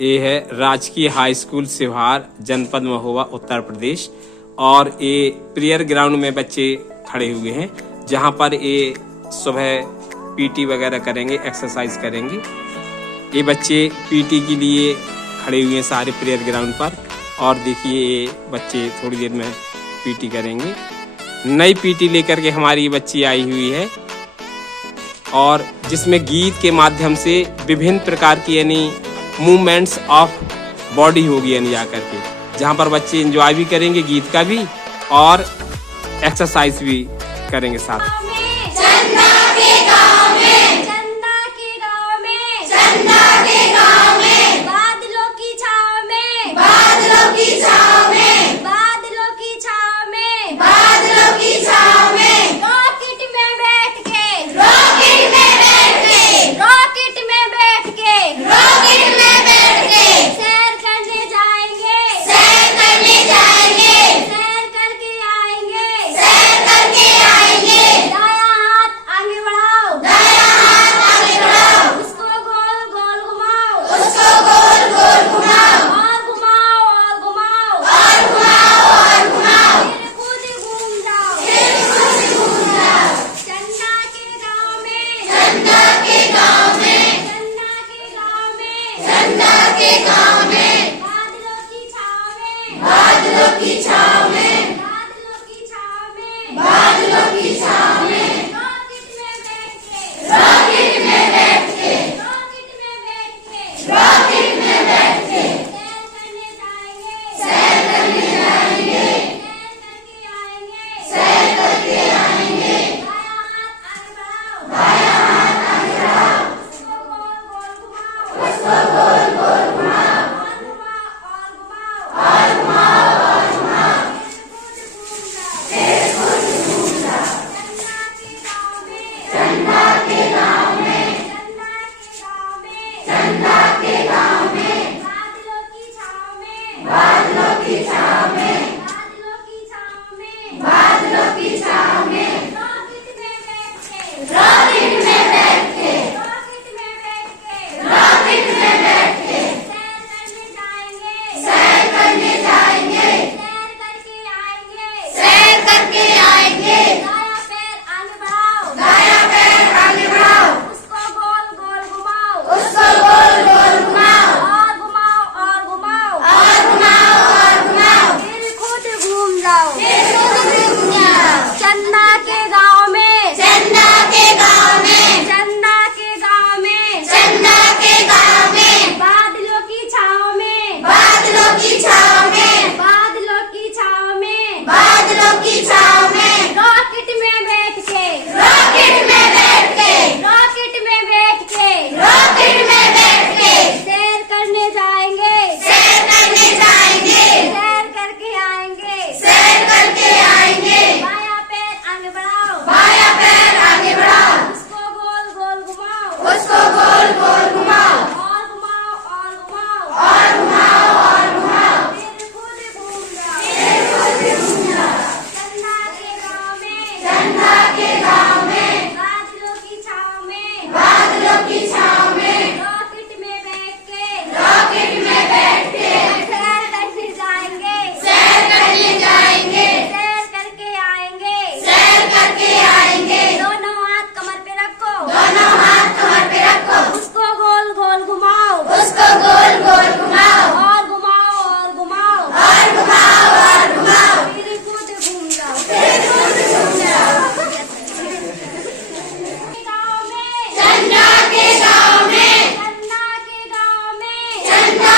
ये है राजकीय हाई स्कूल सिवहार, जनपद महोबा, उत्तर प्रदेश। और ये प्रेयर ग्राउंड में बच्चे खड़े हुए हैं, जहां पर ये सुबह पीटी वगैरह करेंगे, एक्सरसाइज करेंगे। ये बच्चे पीटी के लिए खड़े हुए हैं सारे प्रेयर ग्राउंड पर। और देखिए ये बच्चे थोड़ी देर में पीटी करेंगे। नई पीटी लेकर के हमारी ये बच्ची आई हुई है, और जिसमें गीत के माध्यम से विभिन्न प्रकार की यानी मूवमेंट्स ऑफ बॉडी होगी, यानी जाकर के जहाँ पर बच्चे एंजॉय भी करेंगे गीत का भी, और एक्सरसाइज भी करेंगे साथ। चंदा